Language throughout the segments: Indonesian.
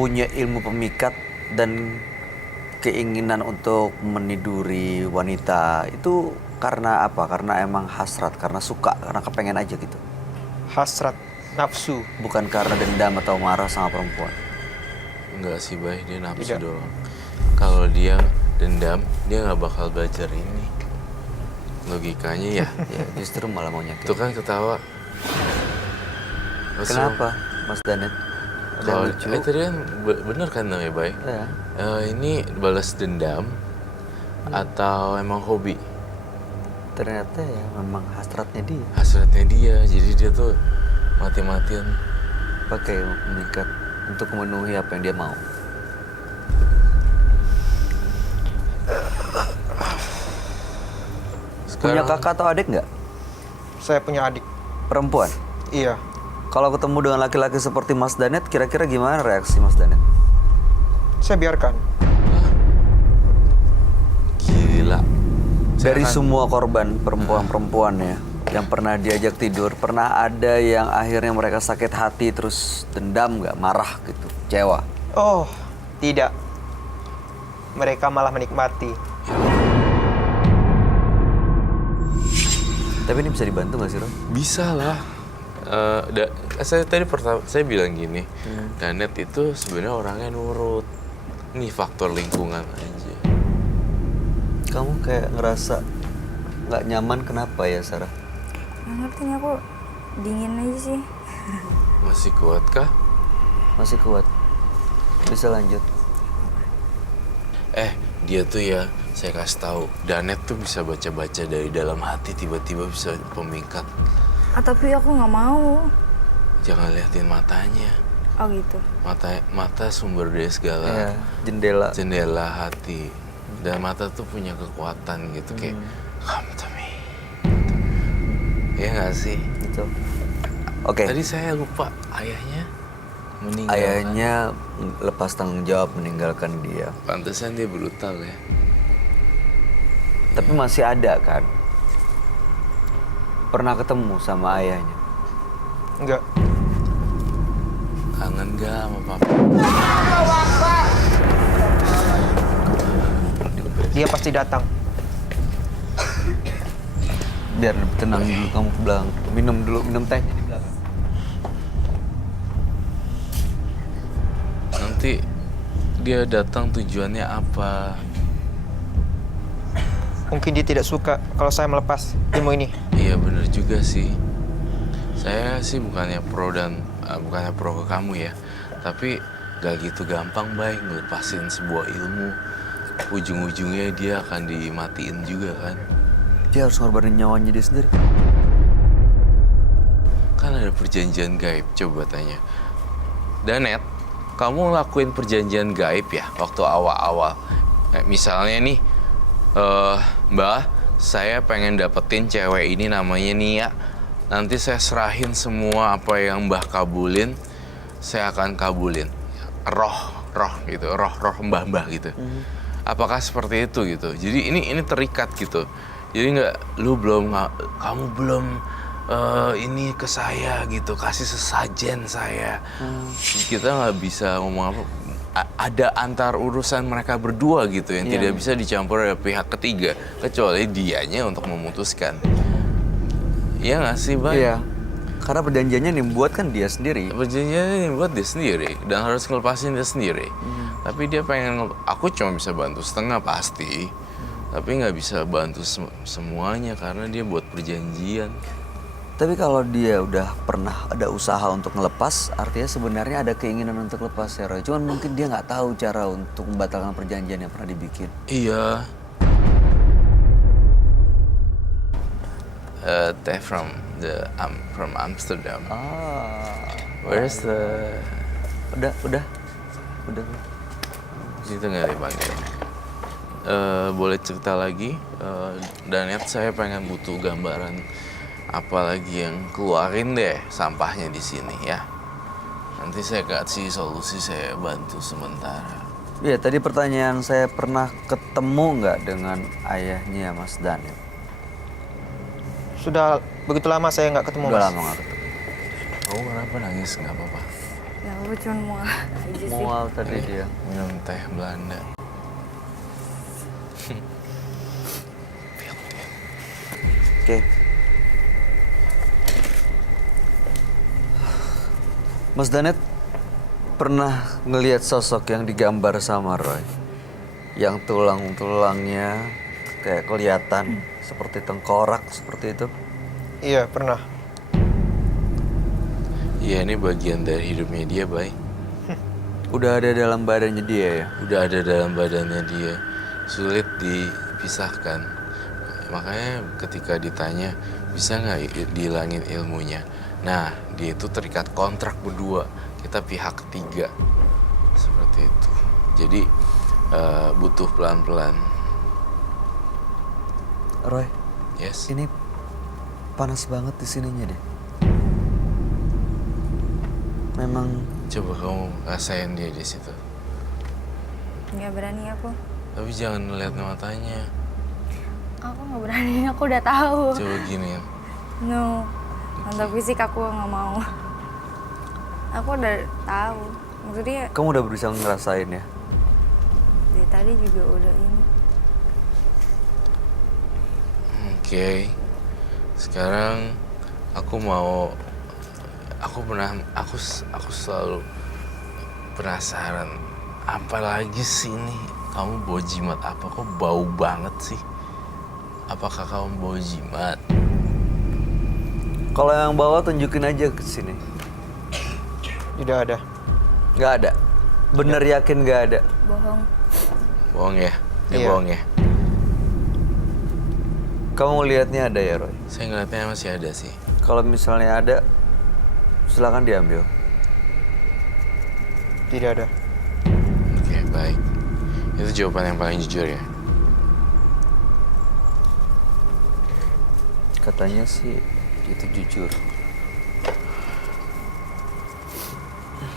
punya ilmu pemikat dan keinginan untuk meniduri wanita itu karena apa? Karena emang hasrat, karena suka, karena kepengen aja gitu. Hasrat, nafsu. Bukan karena dendam atau marah sama perempuan. Enggak sih, Bay, dia nafsu Tidak. doang. Kalau dia dendam, dia nggak bakal belajar ini. Logikanya ya. Ya justru malah mau nyakitin. Itu kan ketawa. Kenapa, Mas Danet? Ada yang Kalau lucu? tadi kan bener kan namanya, Bay? Ya. Ini balas dendam atau emang hobi? Ternyata ya memang hasratnya dia. Hasratnya dia, jadi dia tuh mati-matian. Pakai ilmu pemikat untuk memenuhi apa yang dia mau. Punya kakak atau adik nggak? Saya punya adik. Perempuan? Iya. Kalau ketemu dengan laki-laki seperti Mas Danet, kira-kira gimana reaksi Mas Danet? Saya biarkan. Gila. Dari semua korban perempuan-perempuan ya, yang pernah diajak tidur, pernah ada yang akhirnya mereka sakit hati terus dendam nggak, marah gitu, kecewa? Oh, tidak. Mereka malah menikmati. Tapi ini bisa dibantu nggak sih, Ron? Bisa lah. Saya tadi pertama saya bilang gini, Danet itu sebenarnya orangnya nurut. Ini faktor lingkungan aja. Kamu kayak ngerasa nggak nyaman, kenapa ya, Sarah? Nggak ngerti nih, aku dingin aja sih. Masih kuat kah? Masih kuat? Bisa lanjut? Dia tuh ya, saya kasih tahu, Danet tuh bisa baca-baca dari dalam hati, tiba-tiba bisa pemikat. Tapi aku nggak mau. Jangan liatin matanya. Oh gitu. Mata sumber dari segala. Ya, jendela. Jendela hati. Dan mata tuh punya kekuatan gitu, kayak come to me. Iya nggak sih? Gitu. Oke. Tadi saya lupa, ayahnya meninggal. Ayahnya lepas tanggung jawab meninggalkan dia. Pantesan dia brutal ya. Tapi masih ada kan? Pernah ketemu sama ayahnya? Enggak. Kangen gak sama papa? Dia pasti datang. Biar tenang dulu, kamu ke belakang. Minum teh. Nanti dia datang tujuannya apa? Mungkin dia tidak suka kalau saya melepas ilmu ini. Iya bener juga sih. Saya sih bukannya pro ke kamu ya. Tapi gak gitu gampang, Bay, ngelepasin sebuah ilmu. Ujung-ujungnya dia akan dimatiin juga kan. Dia harus ngorbanin nyawanya dia sendiri. Kan ada perjanjian gaib, coba tanya. Danet, kamu ngelakuin perjanjian gaib ya waktu awal-awal? Misalnya nih, Mbak, saya pengen dapetin cewek ini namanya Nia. Nanti saya serahin semua apa yang Mbah kabulin, saya akan kabulin. Roh gitu, roh mbah-mbah gitu. Apakah seperti itu gitu? Jadi ini terikat gitu. Jadi kamu belum ini ke saya gitu, kasih sesajen saya. Kita nggak bisa ngomong apa. Ada antar urusan mereka berdua gitu yang tidak bisa dicampur oleh pihak ketiga kecuali dianya untuk memutuskan. Iya nggak sih, Bay? Iya. Karena perjanjiannya yang dibuat kan dia sendiri. Perjanjiannya dibuat dia sendiri dan harus ngelepasin dia sendiri. Tapi dia pengen, aku cuma bisa bantu setengah pasti. Tapi nggak bisa bantu semuanya karena dia buat perjanjian. Tapi kalau dia udah pernah ada usaha untuk ngelepas, artinya sebenarnya ada keinginan untuk lepas ya, Roy. Cuman mungkin dia nggak tahu cara untuk membatalkan perjanjian yang pernah dibikin. Iya. Teh from Amsterdam. Where's the? Udah. Situ nggak dipanggil. Boleh cerita lagi? Danet, saya pengen butuh gambaran apalagi yang keluarin deh sampahnya di sini ya. Nanti saya kasih solusi, saya bantu sementara. Iya, tadi pertanyaan saya, pernah ketemu nggak dengan ayahnya Mas Danet? Sudah begitu lama saya nggak ketemu, Udah Mas. lama nggak ketemu. Kamu kenapa nangis? Nggak apa-apa. Ya aku cuma mual aja sih. Mual tadi dia. Minum teh Belanda. Oke. Mas Danet pernah ngelihat sosok yang digambar sama Roy? Yang tulang-tulangnya kayak kelihatan seperti tengkorak seperti itu? Iya, pernah. Iya, ini bagian dari hidupnya dia, Bay. Udah ada dalam badannya dia ya? Udah ada dalam badannya dia. Sulit dipisahkan. Makanya ketika ditanya, bisa nggak dihilangin ilmunya? Nah, dia itu terikat kontrak berdua. Kita pihak ketiga. Seperti itu. Jadi, butuh pelan-pelan. Roy, Yes? ini panas banget di sininya deh. Memang Coba kamu rasain dia di situ. Nggak berani aku. Tapi jangan lihat matanya. Aku nggak berani, aku udah tahu. Coba gini. No, untuk fisik aku nggak mau. Aku udah tahu. Maksudnya kamu udah berusaha ngerasain ya? dari tadi juga udah ini. Oke. Sekarang aku selalu penasaran, apalagi sih ini kamu bawa jimat apa, kok bau banget sih? Apakah kamu bawa jimat? Kalau yang bawa tunjukin aja ke sini. Tidak ada. Nggak ada. Bener yakin nggak ada? Bohong. Bohong ya? Ini Iya. bohong ya? Kamu lihatnya ada ya Roy? Saya ngeliatnya masih ada sih. Kalau misalnya ada, silakan diambil. Tidak ada. Oke, baik. Itu jawaban yang paling jujur ya? Katanya sih itu jujur.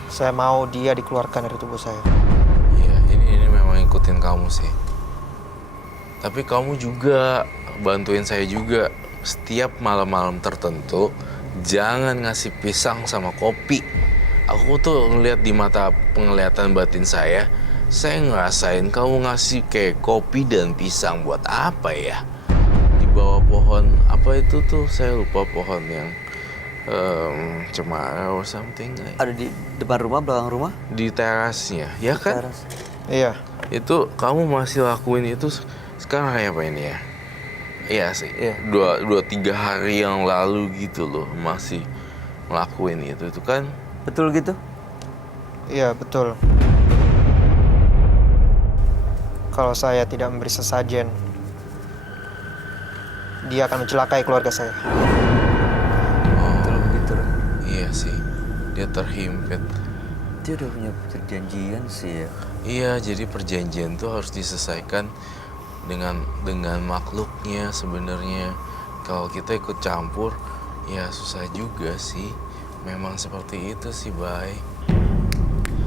Saya mau dia dikeluarkan dari tubuh saya. Iya, ini memang ngikutin kamu sih. Tapi kamu juga bantuin saya juga. Setiap malam-malam tertentu, jangan ngasih pisang sama kopi. Aku tuh ngeliat di mata penglihatan batin saya ngerasain kamu ngasih kayak kopi dan pisang buat apa ya? Di bawah pohon, apa itu tuh? Saya lupa pohon yang cemara or something. Ada di depan rumah, belakang rumah? Di terasnya, ya kan? Teras. Iya. Itu kamu masih lakuin itu sekarang kayak apa ini ya? Iya sih. Iya. Dua tiga hari yang lalu gitu loh masih ngelakuin itu kan? Betul gitu? Iya, betul. Kalau saya tidak memberi sesajen, dia akan mencelakai keluarga saya. Betul begitu Roy. Iya sih. Dia terhimpit. Dia udah punya perjanjian sih ya. Iya, jadi perjanjian tuh harus diselesaikan dengan makhluknya sebenarnya. Kalau kita ikut campur, ya susah juga sih. Memang seperti itu sih, Bay.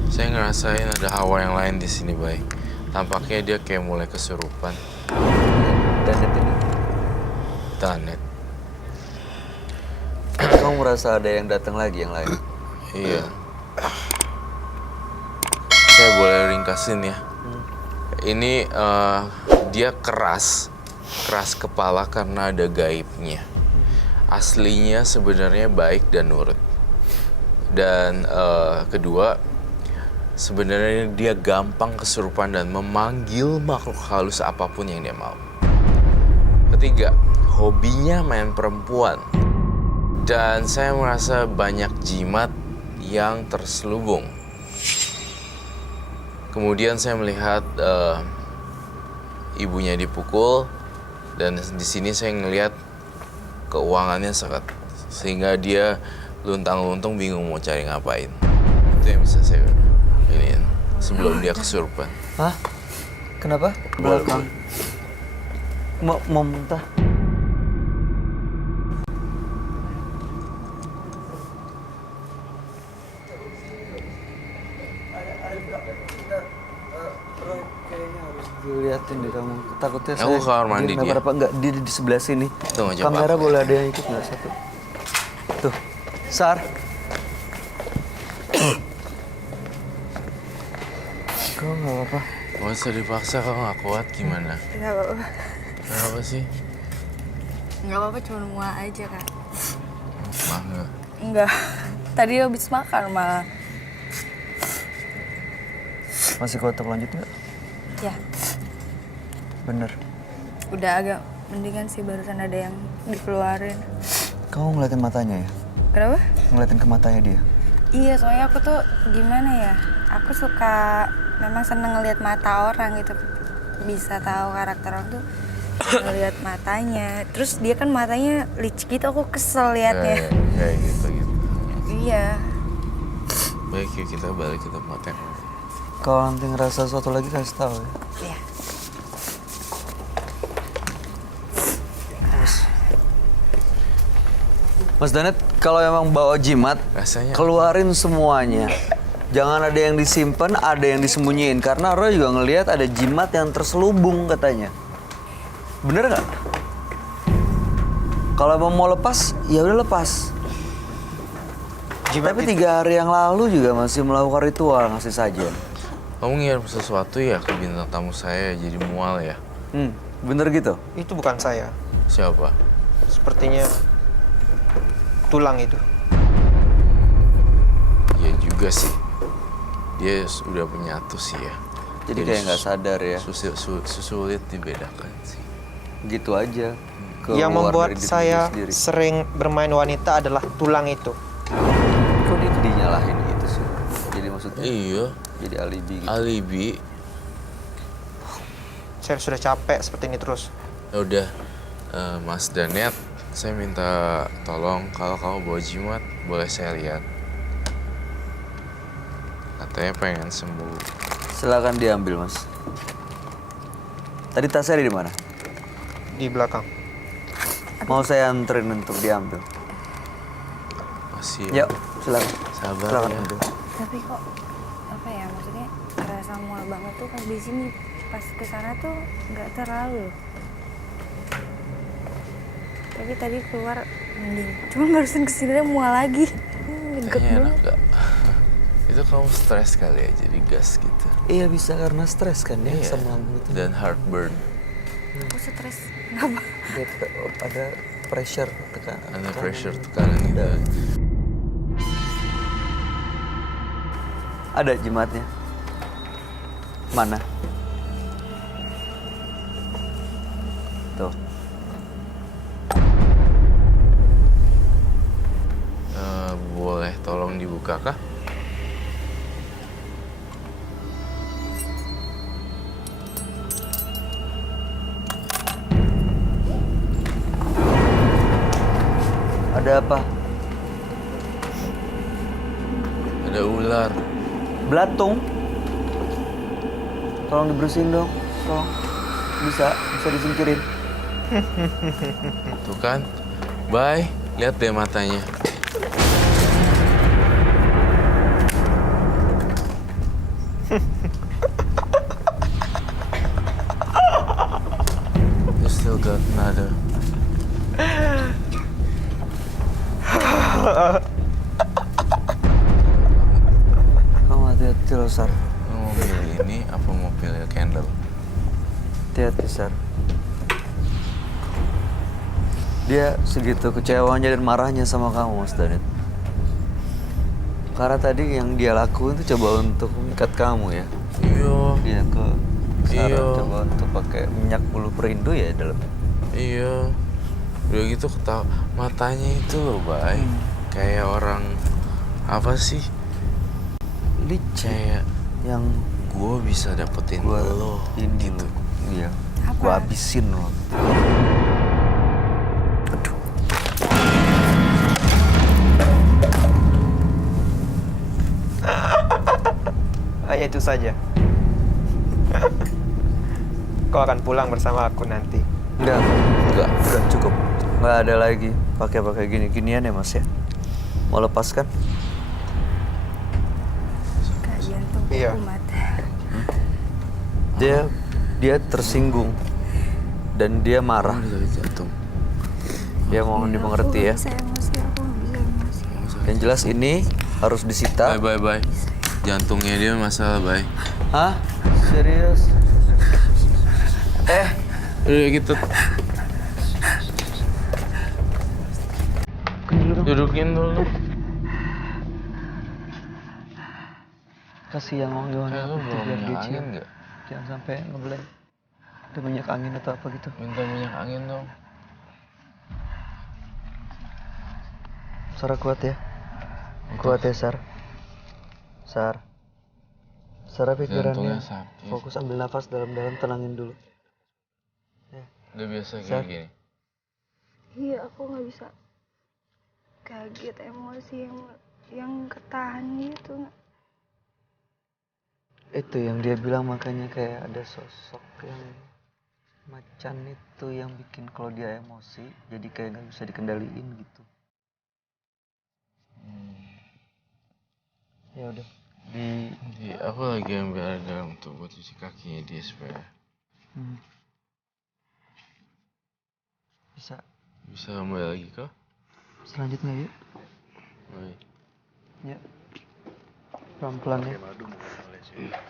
Saya ngerasain ada hawa yang lain di sini, Bay. Tampaknya dia kayak mulai kesurupan. Danet ini. Danet. Kamu merasa ada yang datang lagi yang lain? Iya. Saya boleh ringkasin ya. Ini dia keras kepala karena ada gaibnya. Aslinya sebenarnya baik dan nurut. Dan kedua, sebenarnya dia gampang kesurupan dan memanggil makhluk halus apapun yang dia mau. Ketiga, hobinya main perempuan. Dan saya merasa banyak jimat yang terselubung. Kemudian saya melihat ibunya dipukul dan di sini saya ngelihat keuangannya seret sehingga dia luntang-luntung bingung mau cari ngapain. Itu yang bisa saya iniin sebelum dia kesurupan. Hah? Kenapa? Belakang. Mau muntah. Liatin deh kamu, takutnya Aku ke kamar mandi dia. Apa enggak di sebelah sini. Tuh, coba Kamera aku boleh lihat. ada yang ikut nggak satu? Tuh, Sar. kok nggak apa-apa. Gak usah dipaksa kalau nggak kuat gimana? Nggak apa-apa. Kenapa sih? Nggak apa-apa, cuma mual aja kak. Mah nggak? Enggak. Tadi habis makan malah. Masih kuat untuk lanjut nggak? Ya, Bener. udah agak mendingan sih, barusan ada yang dikeluarin. Kamu ngeliatin matanya ya? Kenapa? Ngeliatin ke matanya dia? Iya, soalnya aku tuh gimana ya? Aku suka memang seneng ngeliat mata orang gitu. Bisa tahu karakter orang tuh ngeliat matanya. Terus dia kan matanya licik gitu, aku kesel liatnya. Kayak gitu. Iya. Baik, yuk kita balik ke tempat yang Kalau nanti ngerasa sesuatu lagi kasih tahu ya. Iya. Mas Danet, kalau emang bawa jimat, rasanya. keluarin semuanya. Jangan ada yang disimpan, ada yang disembunyiin. Karena Roy juga ngelihat ada jimat yang terselubung katanya. Bener nggak? Kalau emang mau lepas, ya udah lepas. Jimat Tapi itu- 3 hari yang lalu juga masih melakukan ritual ngasih sajian. Kamu ngirim sesuatu ya ke bintang tamu saya jadi mual ya? Bener gitu? Itu bukan saya. Siapa? Sepertinya tulang itu. Ya juga sih. Dia sudah penyatu sih ya. Jadi kayak nggak sadar ya. Sulit dibedakan sih. Gitu aja. Yang Keluar membuat dari diri saya sendiri. sering bermain wanita adalah tulang itu. Kok dia dinyalahin gitu sih? Jadi maksudnya Iya, jadi alibi gitu. alibi. Saya sudah capek seperti ini terus. Ya udah, Mas Danet, saya minta tolong kalau kamu bawa jimat, boleh saya lihat. Katanya pengen sembuh. Silakan diambil, Mas. Tadi tasnya ada di mana? Di belakang. Mau saya anterin untuk diambil. Masih Yuk, silakan. sabar Silakan ya. ambil. Tapi kok apa ya, maksudnya kerasa mual banget tuh pas di sini, pas ke sana tuh nggak terlalu. Tapi tadi keluar mending. Cuma barusan kesini mual lagi. Legek Kayaknya enak banget. gak? Itu kamu stres kali ya, jadi gas gitu. Iya bisa karena stres kan ya Iya. sama lambung itu. Dan heartburn. Aku stres. Kenapa? Ada pressure tekanan. Ada pressure tekanan gitu. Ada jimatnya. Mana? Tuh. Boleh tolong dibuka kah? Ada apa? Ada ular. Belatung. Tolong dibersihin dong. Tolong. Bisa disingkirin. Tuh kan? Bye. Lihat deh matanya. You still got another. Kamu hati-hati loh, Sar. Mau pilih ini apa mau pilih candle? Hati-hati, Sar. Dia segitu kecewanya dan marahnya sama kamu, Mas Danit. Karena tadi yang dia lakuin itu coba untuk mengikat kamu ya. Iya. Dia ke Sarah Iya. coba untuk pakai minyak bulu perindu ya dalam. Iya. Udah gitu matanya itu loh, Bay. Kayak orang apa sih? Licik Kayak yang gue bisa dapetin gua lo ini gitu. loh. Iya. Apa? Gua habisin loh. Hanya itu saja. Kau akan pulang bersama aku nanti. Enggak, udah cukup. Nggak ada lagi pakai ginian ya, Mas ya. Mau lepaskan? Kak, jantung Iya. kumat. Dia tersinggung dan dia marah. Dari jantung. Dia mohon dimengerti ya. Aku nggak bisa emosi. Yang jelas ini harus disita. Bye. Jantungnya dia masalah, Bay. Hah? Serius? Udah gitu. Dudukin dulu. Kasih yang wangi-wangi Lu itu belum biar dia minyak cium. angin nggak? Jangan sampai ngeblank. Ada minyak angin atau apa gitu. Minta minyak angin dong. Sarah kuat ya. Kuat ya, Sar. Sar. Sarah pikirannya. Jantungnya sakit. Fokus ambil nafas dalam-dalam, tenangin dulu. Udah biasa Sar. kayak gini. Iya, aku nggak bisa kaget, emosi yang ketahan gitu. Itu yang dia bilang, makanya kayak ada sosok yang macan itu yang bikin kalau dia emosi jadi kayak nggak bisa dikendaliin gitu. Ya udah Aku lagi ambil air garam tuh buat cuci kakinya dia supaya bisa kembali lagi kok. selanjutnya yuk. Baik. Ya pelan-pelan ya.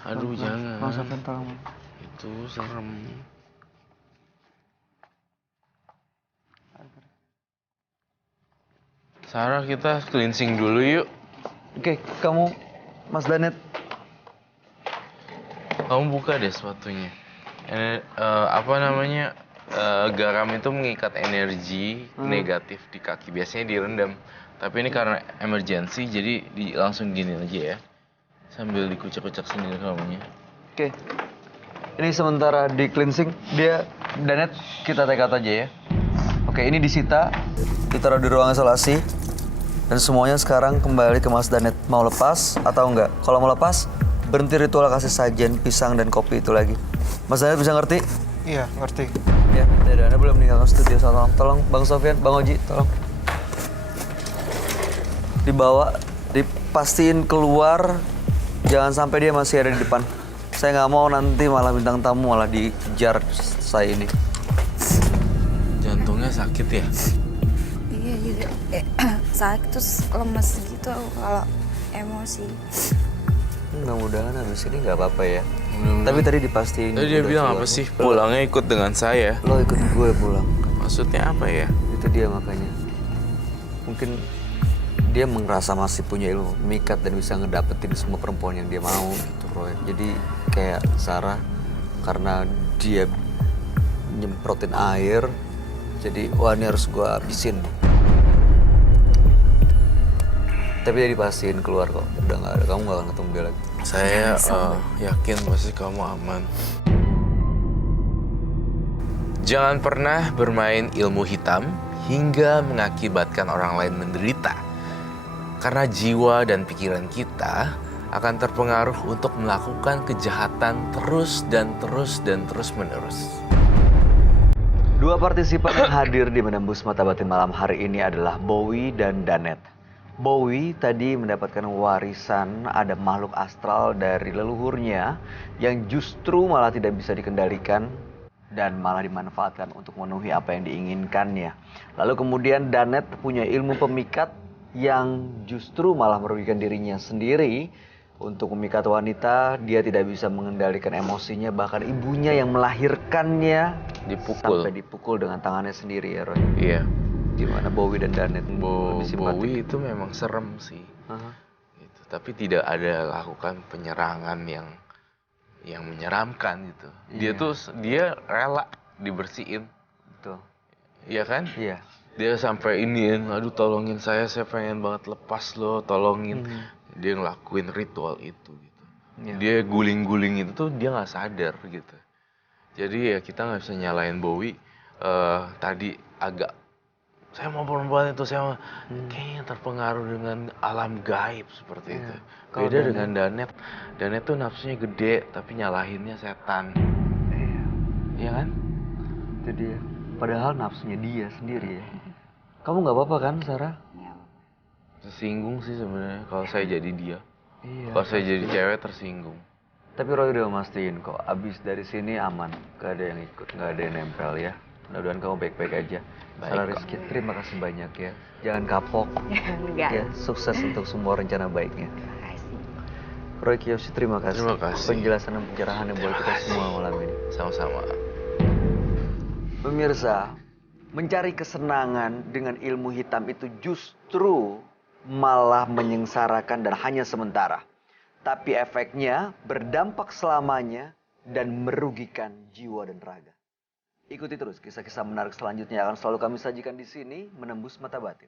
Aduh jangan. Nggak usah kental. Itu serem. Sarah, kita cleansing dulu yuk. Oke, kamu Mas Danet. Kamu buka deh sepatunya. Apa namanya? Garam itu mengikat energi negatif di kaki. Biasanya direndam. Tapi ini karena emergency, jadi langsung gini aja ya. Sambil dikucek-kucek sendiri kamunya. Oke. Ini sementara di cleansing, dia Danet kita take out aja ya. Oke, ini disita, ditaruh di ruang isolasi. Dan semuanya sekarang kembali ke Mas Danet. Mau lepas atau enggak? Kalau mau lepas, berhenti ritual kasih sajen, pisang, dan kopi itu lagi. Mas Danet bisa ngerti? Iya, ngerti. Ya, Anda boleh meninggalkan studio. Tolong Bang Sofyan, Bang Oji, tolong. Dibawa, dipastiin keluar, jangan sampai dia masih ada di depan. Saya nggak mau nanti malah bintang tamu malah dikejar saya ini. Jantungnya sakit ya? Iya gitu, sakit terus lemes gitu aku kalau emosi. Mudah-mudahan habis ini nggak apa-apa ya. Tapi tadi dipastiin. Tadi dia udah bilang keluar. apa sih? Pulangnya ikut dengan saya. Lo ikut gue pulang. Maksudnya apa ya? Itu dia makanya. Mungkin dia merasa masih punya ilmu pemikat dan bisa ngedapetin semua perempuan yang dia mau gitu, Roy. Jadi kayak Sarah, karena dia nyemprotin air, jadi wah ini harus gue habisin. Tapi dia dipastiin keluar kok, udah nggak ada, kamu nggak akan ketemu dia lagi. Saya yakin pasti kamu aman. Jangan pernah bermain ilmu hitam hingga mengakibatkan orang lain menderita. Karena jiwa dan pikiran kita akan terpengaruh untuk melakukan kejahatan terus menerus. Dua partisipan yang hadir di Menembus Mata Batin malam hari ini adalah Bowie dan Danet. Bowie tadi mendapatkan warisan ada makhluk astral dari leluhurnya yang justru malah tidak bisa dikendalikan dan malah dimanfaatkan untuk memenuhi apa yang diinginkannya. Lalu kemudian Danet punya ilmu pemikat yang justru malah merugikan dirinya sendiri. Untuk memikat wanita, dia tidak bisa mengendalikan emosinya, bahkan ibunya yang melahirkannya sampai dipukul dengan tangannya sendiri ya, Roy. Iya. Gimana Bowie dan Danet? Lebih simpatik. Bowie itu memang serem sih. Gitu. Tapi tidak ada lakukan penyerangan yang menyeramkan gitu. Iya. Dia rela dibersihin. Betul. Iya kan? Iya. Dia sampai iniin, aduh tolongin saya pengen banget lepas lo, tolongin. Dia ngelakuin ritual itu gitu. Iya. Dia guling-guling itu tuh dia nggak sadar gitu. Jadi ya kita nggak bisa nyalain Bowie. Tadi agak saya mau perempuan itu kayaknya terpengaruh dengan alam gaib seperti itu. Kalau Beda dengan Danet. Danet tuh nafsunya gede tapi nyalahinnya setan. Iya. Iya kan? Itu dia. Padahal nafsunya dia sendiri ya. Kamu nggak apa-apa kan, Sarah? Tersinggung sih sebenarnya kalau saya jadi dia. Iya. Kalau saya jadi cewek tersinggung. Tapi Roy udah mastiin kok, abis dari sini aman. Gak ada yang ikut, gak ada yang nempel ya. Mudah-mudahan kamu baik-baik aja. Baik Sarah kok. Rizky, terima kasih banyak ya. Jangan kapok. Enggak. Ya, sukses untuk semua rencana baiknya. Makasih. Roy Kiyoshi, terima kasih. Terima kasih. Penjelasan dan pencerahan yang buat Terima kita kasih. semua malam ini. Sama-sama. Pemirsa, mencari kesenangan dengan ilmu hitam itu justru malah menyengsarakan dan hanya sementara. Tapi efeknya berdampak selamanya dan merugikan jiwa dan raga. Ikuti terus kisah-kisah menarik selanjutnya yang akan selalu kami sajikan di sini, Menembus Mata Batin.